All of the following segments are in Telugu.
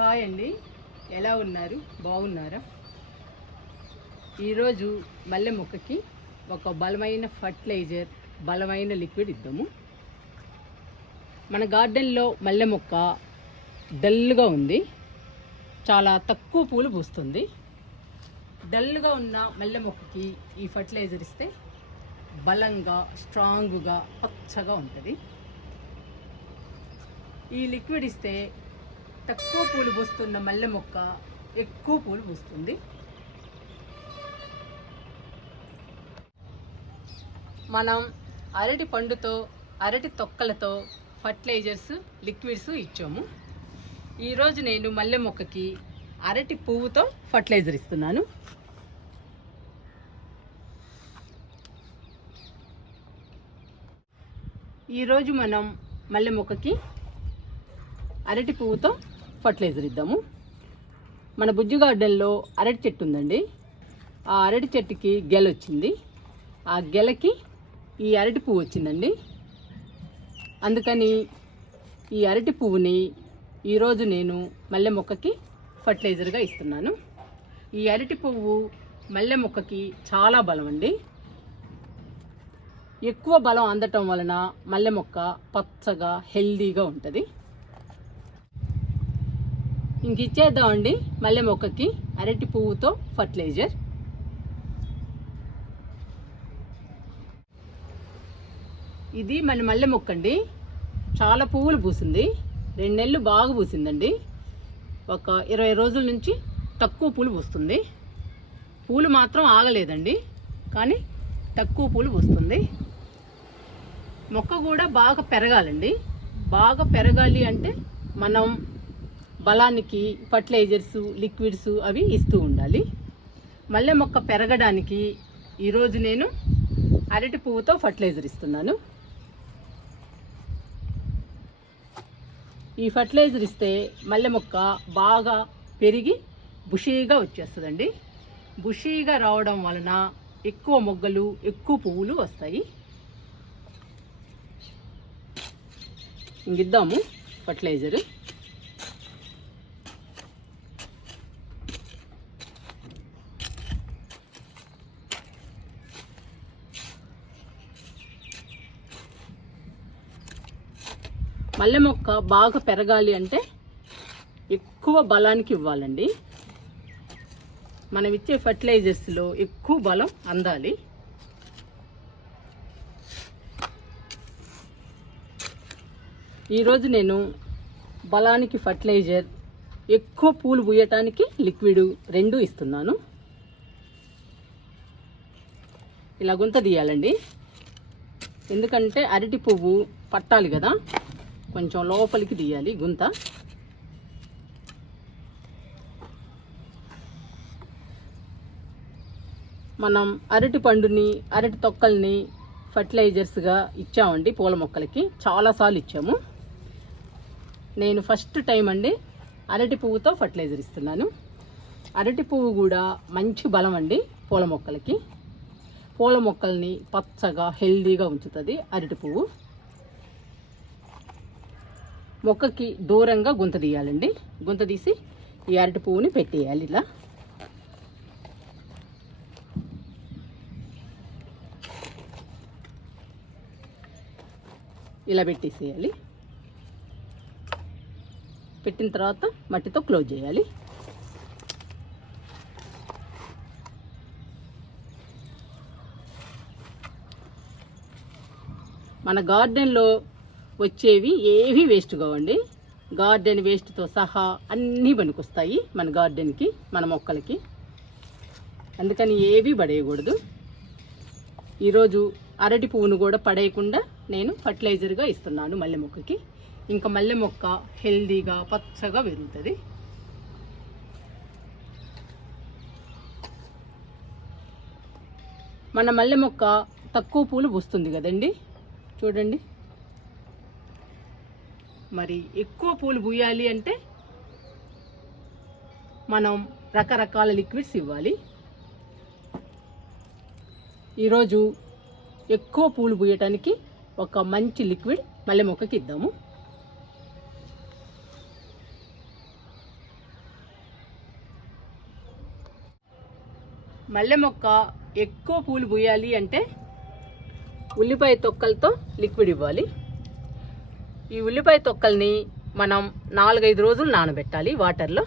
హాయ్ అండి, ఎలా ఉన్నారు? బాగున్నారా? ఈరోజు మల్లె మొక్కకి ఒక బలమైన ఫర్టిలైజర్, బలమైన లిక్విడ్ ఇద్దాము. మన గార్డెన్లో మల్లె మొక్క డల్గా ఉంది, చాలా తక్కువ పూలు పూస్తుంది. డల్గా ఉన్న మల్లె మొక్కకి ఈ ఫర్టిలైజర్ ఇస్తే బలంగా, స్ట్రాంగ్గా, పచ్చగా ఉంటుంది. ఈ లిక్విడ్ ఇస్తే తక్కువ పూలు పూస్తున్న మల్లె మొక్క ఎక్కువ పూలు పూస్తుంది. మనం అరటి పండుతో, అరటి తొక్కలతో ఫర్టిలైజర్స్, లిక్విడ్స్ ఇచ్చాము. ఈరోజు నేను మల్లె మొక్కకి అరటి పువ్వుతో ఫర్టిలైజర్ ఇస్తున్నాను. ఈరోజు మనం మల్లె మొక్కకి అరటి పువ్వుతో ఫర్టిలైజర్ ఇద్దాము. మన బుజ్జి గార్డెన్లో అరటి చెట్టు ఉందండి. ఆ అరటి చెట్టుకి గెల వచ్చింది. ఆ గెలకి ఈ అరటి పువ్వు వచ్చిందండి. అందుకని ఈ అరటి పువ్వుని ఈరోజు నేను మల్లె మొక్కకి ఫర్టిలైజర్గా ఇస్తున్నాను. ఈ అరటి పువ్వు మల్లె మొక్కకి చాలా బలం అండి. ఎక్కువ బలం అందటం వలన మల్లె మొక్క పచ్చగా, హెల్దీగా ఉంటుంది. ఇంక ఇచ్చేద్దామండి మల్లె మొక్కకి అరటి పువ్వుతో ఫర్టిలైజర్. ఇది మన మల్లె మొక్క అండి. చాలా పువ్వులు పూసింది. 2 నెలలు బాగా పూసిందండి. ఒక 20 రోజుల నుంచి తక్కువ పూలు పూస్తుంది. పూలు మాత్రం ఆగలేదండి, కానీ తక్కువ పూలు పూస్తుంది. మొక్క కూడా బాగా పెరగాలండి. బాగా పెరగాలి అంటే మనం బలానికి ఫర్టిలైజర్స్, లిక్విడ్స్ అవి ఇస్తూ ఉండాలి. మల్లె మొక్క పెరగడానికి ఈరోజు నేను అరటి పువ్వుతో ఫర్టిలైజర్ ఇస్తున్నాను. ఈ ఫర్టిలైజర్ ఇస్తే మల్లె మొక్క బాగా పెరిగి బుషీగా వచ్చేస్తుందండి. బుషీగా రావడం వలన ఎక్కువ మొగ్గలు, ఎక్కువ పువ్వులు వస్తాయి. ఇంకిద్దాము ఫర్టిలైజర్. మల్లె మొక్క బాగా పెరగాలి అంటే ఎక్కువ బలానికి ఇవ్వాలండి. మనం ఇచ్చే ఫర్టిలైజర్స్లో ఎక్కువ బలం అందాలి. ఈరోజు నేను బలానికి ఫర్టిలైజర్, ఎక్కువ పూలు పూయటానికి లిక్విడ్ 2 ఇస్తున్నాను. ఇలా గుంత తీయాలండి, ఎందుకంటే అరటి పువ్వు పట్టాలి కదా, కొంచెం లోపలికి తీయాలి గుంత. మనం అరటి పండుని, అరటి తొక్కల్ని ఫర్టిలైజర్స్గా ఇచ్చామండి పూల మొక్కలకి. చాలాసార్లు ఇచ్చాము. నేను ఫస్ట్ టైం అండి అరటి పువ్వుతో ఫర్టిలైజర్ ఇస్తున్నాను. అరటి పువ్వు కూడా మంచి బలం అండి పూల మొక్కలకి. పూల మొక్కల్ని పచ్చగా, హెల్దీగా ఉంచుతుంది అరటి పువ్వు. మొక్కకి దూరంగా గుంత తీయాలండి. గుంత తీసి ఈ అరటి పువ్వుని పెట్టేయాలి. ఇలా పెట్టేసేయాలి. పెట్టిన తర్వాత మట్టితో క్లోజ్ చేయాలి. మన గార్డెన్లో వచ్చేవి ఏవి వేస్ట్ కావండి. గార్డెన్ వేస్ట్తో సహా అన్నీ పనికొస్తాయి మన గార్డెన్కి, మన మొక్కలకి. అందుకని ఏవి పడేయకూడదు. ఈరోజు అరటి పువ్వును కూడా పడేయకుండా నేను ఫర్టిలైజర్గా ఇస్తున్నాను మల్లె మొక్కకి. ఇంకా మల్లె మొక్క హెల్దీగా, పచ్చగా పెరుగుతుంది. మన మల్లె మొక్క తక్కువ పూలు పూస్తుంది కదండి, చూడండి. మరి ఎక్కువ పూలు పూయాలి అంటే మనం రకరకాల లిక్విడ్స్ ఇవ్వాలి. ఈరోజు ఎక్కువ పూలు పూయటానికి ఒక మంచి లిక్విడ్ మల్లె మొక్కకి ఇద్దాము. మల్లె మొక్క ఎక్కువ పూలు పూయాలి అంటే ఉల్లిపాయ తొక్కలతో లిక్విడ్ ఇవ్వాలి. ఈ ఉల్లిపాయ తొక్కల్ని మనం 4-5 రోజులు నానబెట్టాలి. వాటర్లో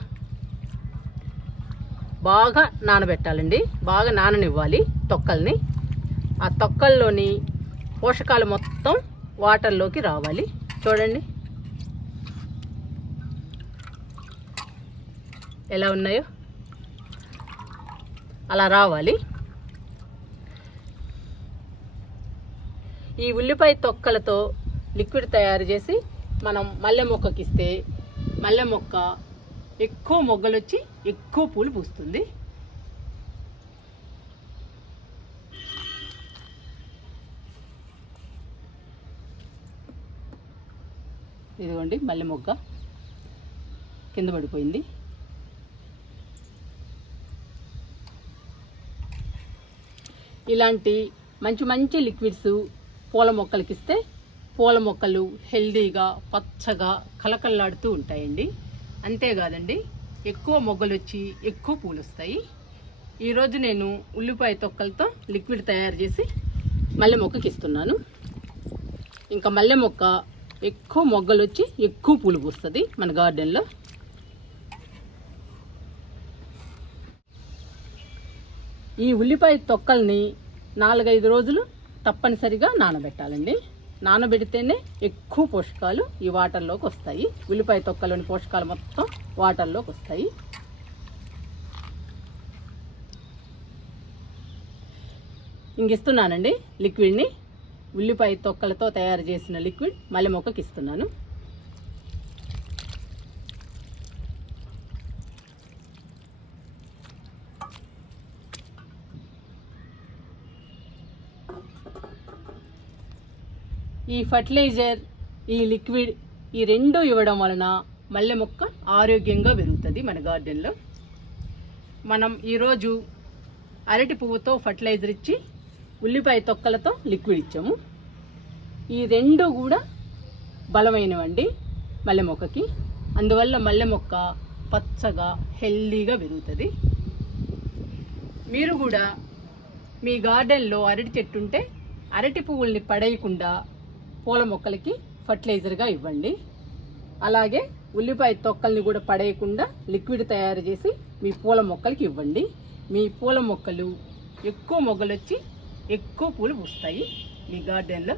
బాగా నానబెట్టాలండి. బాగా నాననివ్వాలి తొక్కల్ని. ఆ తొక్కల్లోని పోషకాలు మొత్తం వాటర్లోకి రావాలి. చూడండి ఎలా ఉన్నాయో, అలా రావాలి. ఈ ఉల్లిపాయ తొక్కలతో లిక్విడ్ తయారు చేసి మనం మల్లె మొక్కకి ఇస్తే మల్లె మొక్క ఎక్కువ మొగ్గలు వచ్చి ఎక్కువ పూలు పూస్తుంది. ఇదిగోండి మల్లె మొగ్గ కింద పడిపోయింది. ఇలాంటి మంచి మంచి లిక్విడ్స్ పూల మొక్కలకి ఇస్తే పూల మొక్కలు హెల్దీగా పచ్చగా కలకల్లాడుతూ ఉంటాయండి. అంతేకాదండి, ఎక్కువ మొగ్గలు వచ్చి ఎక్కువ పూలు వస్తాయి. ఈరోజు నేను ఉల్లిపాయ తొక్కలతో లిక్విడ్ తయారు చేసి మల్లె మొక్కకి ఇస్తున్నాను. ఇంకా మల్లె మొక్క ఎక్కువ మొగ్గలు వచ్చి ఎక్కువ పూలు పూస్తుంది మన గార్డెన్లో. ఈ ఉల్లిపాయ తొక్కల్ని 4-5 రోజులు తప్పనిసరిగా నానబెట్టాలండి. నానబెడితేనే ఎక్కువ పోషకాలు ఈ వాటర్లోకి వస్తాయి. ఉల్లిపాయ తొక్కలోని పోషకాలు మొత్తం వాటర్లోకి వస్తాయి. ఇంక ఇస్తున్నానండి లిక్విడ్ని. ఉల్లిపాయ తొక్కలతో తయారు చేసిన లిక్విడ్ మల్లె మొక్కకి ఇస్తున్నాను. ఈ ఫర్టిలైజర్, ఈ లిక్విడ్, ఈ రెండు ఇవ్వడం వలన మల్లె మొక్క ఆరోగ్యంగా పెరుగుతుంది మన గార్డెన్లో. మనం ఈరోజు అరటి పువ్వుతో ఫర్టిలైజర్ ఇచ్చి ఉల్లిపాయ తొక్కలతో లిక్విడ్ ఇచ్చాము. ఈ రెండు కూడా బలమైనవండి మల్లె మొక్కకి. అందువల్ల మల్లె మొక్క పచ్చగా హెల్దీగా పెరుగుతుంది. మీరు కూడా మీ గార్డెన్లో అరటి చెట్టు ఉంటే అరటి పువ్వుల్ని పడేయకుండా పూల మొక్కలకి ఫర్టిలైజర్గా ఇవ్వండి. అలాగే ఉల్లిపాయ తొక్కల్ని కూడా పడేయకుండా లిక్విడ్ తయారు చేసి మీ పూల మొక్కలకి ఇవ్వండి. మీ పూల మొక్కలు ఎక్కువ మొగ్గలు వచ్చి ఎక్కువ పూలు పూస్తాయి మీ గార్డెన్లో.